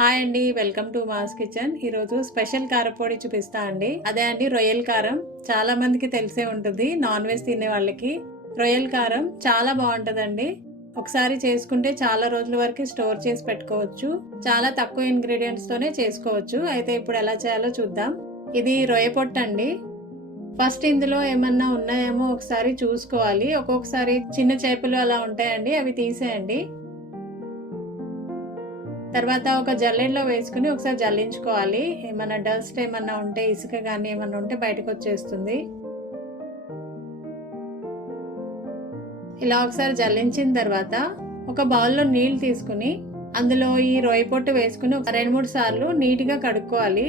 Hi అండి, welcome to mass kitchen. ఈరోజు special కారపొడి చూపిస్తా అండి. అదే అండి రొయ్యల కారం. చాలా మందికి తెలిసే ఉంటుంది నాన్ వెజ్ తినే వాళ్ళకి. రొయ్యల కారం చాలా బాగుంటుందండి. ఒకసారి చేసుకుంటే చాలా రోజుల వరకు స్టోర్ చేసి పెట్టుకోవచ్చు. చాలా తక్కువ ఇంగ్రీడియంట్స్ తోనే చేసుకోవచ్చు. అయితే ఇప్పుడు ఎలా చేయాలో చూద్దాం. ఇది రొయ్య పొట్టు అండి. ఫస్ట్ ఇందులో ఏమన్నా ఉన్నాయేమో ఒకసారి చూసుకోవాలి. ఒక్కొక్కసారి చిన్న చేపలు అలా ఉంటాయండి, అవి తీసేయండి. తర్వాత ఒక జల్లెడలో వేసుకుని ఒకసారి జల్లించుకోవాలి. ఏమన్నా డస్ట్ ఏమన్నా ఉంటే, ఇసుక కానీ ఏమన్నా ఉంటే బయటకు వచ్చేస్తుంది. ఇలా ఒకసారి జల్లించిన తర్వాత ఒక బౌల్లో నీళ్లు తీసుకుని అందులో ఈ రొయ్య పొట్టు వేసుకుని ఒక 2-3 సార్లు నీట్గా కడుక్కోవాలి.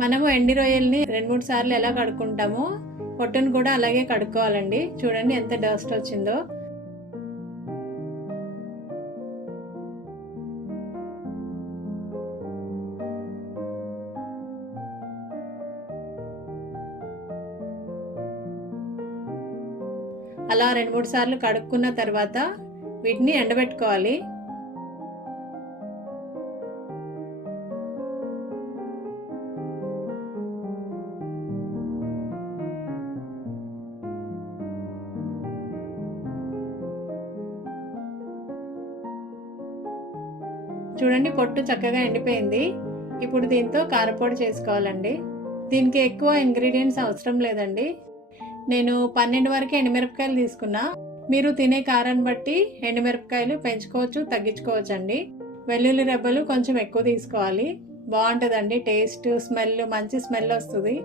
మనము ఎండి రొయ్యల్ని 2-3 సార్లు ఎలా కడుక్కుంటామో పొట్టును కూడా అలాగే కడుక్కోవాలండి. చూడండి ఎంత డస్ట్ వచ్చిందో. అలా 2-3 సార్లు కడుక్కున్న తర్వాత వీటిని ఎండబెట్టుకోవాలి. చూడండి పొట్టు చక్కగా ఎండిపోయింది. ఇప్పుడు దీంతో కారపొడి చేసుకోవాలండి. దీనికి ఎక్కువ ఇంగ్రీడియంట్స్ అవసరం లేదండి. నేను 12 వరకు ఎండుమిరపకాయలు తీసుకున్నా. మీరు తినే కారాన్ని బట్టి ఎండుమిరపకాయలు పెంచుకోవచ్చు, తగ్గించుకోవచ్చు అండి. వెల్లుల్లి రెబ్బలు కొంచెం ఎక్కువ తీసుకోవాలి. బాగుంటుందండి టేస్ట్, స్మెల్, మంచి స్మెల్ వస్తుంది.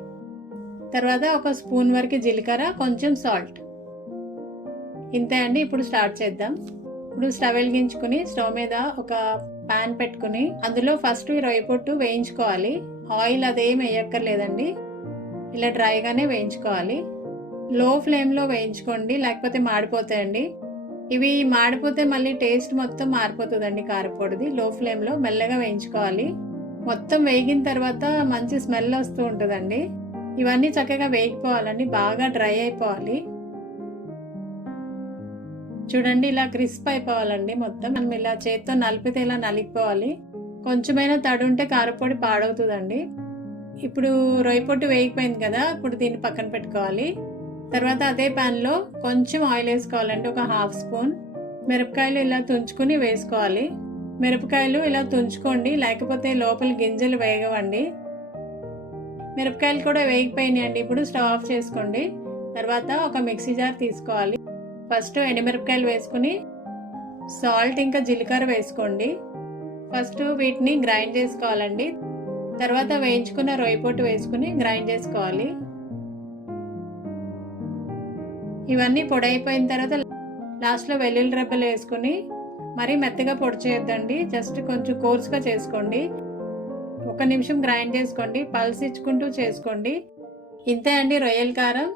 తర్వాత ఒక స్పూన్ వరకు జీలకర్ర, కొంచెం సాల్ట్. ఇంతే అండి. ఇప్పుడు స్టార్ట్ చేద్దాం. ఇప్పుడు స్టవ్ వెలిగించుకుని స్టవ్ మీద ఒక పాన్ పెట్టుకుని అందులో ఫస్ట్ ఈ రొయ్య పొట్టు వేయించుకోవాలి. ఆయిల్ అదేం వేయక్కర్లేదండి, ఇలా డ్రైగానే వేయించుకోవాలి. లో ఫ్లేమ్లో వేయించుకోండి, లేకపోతే మాడిపోతాయండి. ఇవి మాడిపోతే మళ్ళీ టేస్ట్ మొత్తం మారిపోతుందండి కారపొడిది. లో ఫ్లేమ్లో మెల్లగా వేయించుకోవాలి. మొత్తం వేగిన తర్వాత మంచి స్మెల్ వస్తూ ఉంటుందండి. ఇవన్నీ చక్కగా వేగిపోవాలండి, బాగా డ్రై అయిపోవాలి. చూడండి ఇలా క్రిస్ప్ అయిపోవాలండి. మొత్తం మనం ఇలా చేత్తో నలిపితే ఇలా నలిగిపోవాలి. కొంచెమైనా తడి ఉంటే కారపొడి పాడవుతుందండి. ఇప్పుడు రొయ్య పొట్టు వేగిపోయింది కదా, ఇప్పుడు దీన్ని పక్కన పెట్టుకోవాలి. తర్వాత అదే ప్యాన్లో కొంచెం ఆయిల్ వేసుకోవాలండి, ఒక 1/2 స్పూన్. మిరపకాయలు ఇలా తుంచుకుని వేసుకోవాలి. మిరపకాయలు ఇలా తుంచుకోండి, లేకపోతే లోపల గింజలు వేగవండి. మిరపకాయలు కూడా వేగిపోయినాయండి. ఇప్పుడు స్టవ్ ఆఫ్ చేసుకోండి. తర్వాత ఒక మిక్సీ జార్ తీసుకోవాలి. ఫస్ట్ ఎండుమిరపకాయలు వేసుకుని సాల్ట్ ఇంకా జీలకర్ర వేసుకోండి. ఫస్ట్ వీటిని గ్రైండ్ చేసుకోవాలండి. తర్వాత వేయించుకున్న రొయ్య పొట్టు వేసుకుని గ్రైండ్ చేసుకోవాలి. ఇవన్నీ పొడి అయిపోయిన తర్వాత లాస్ట్లో వెల్లుల్లి రెబ్బలు వేసుకుని మరీ మెత్తగా పొడి చేయొద్దండి, జస్ట్ కొంచెం కోర్స్గా చేసుకోండి. 1 నిమిషం గ్రైండ్ చేసుకోండి, పల్స్ ఇచ్చుకుంటూ చేసుకోండి. ఇంతే అండి రొయ్యల కారం.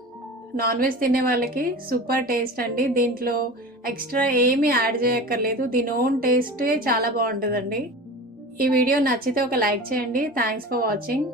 నాన్ వెజ్ తినే వాళ్ళకి సూపర్ టేస్ట్ అండి. దీంట్లో ఎక్స్ట్రా ఏమీ యాడ్ చేయక్కర్లేదు, దీని ఓన్ టేస్టే చాలా బాగుంటుందండి. ఈ వీడియో నచ్చితే ఒక లైక్ చేయండి. Thanks for watching.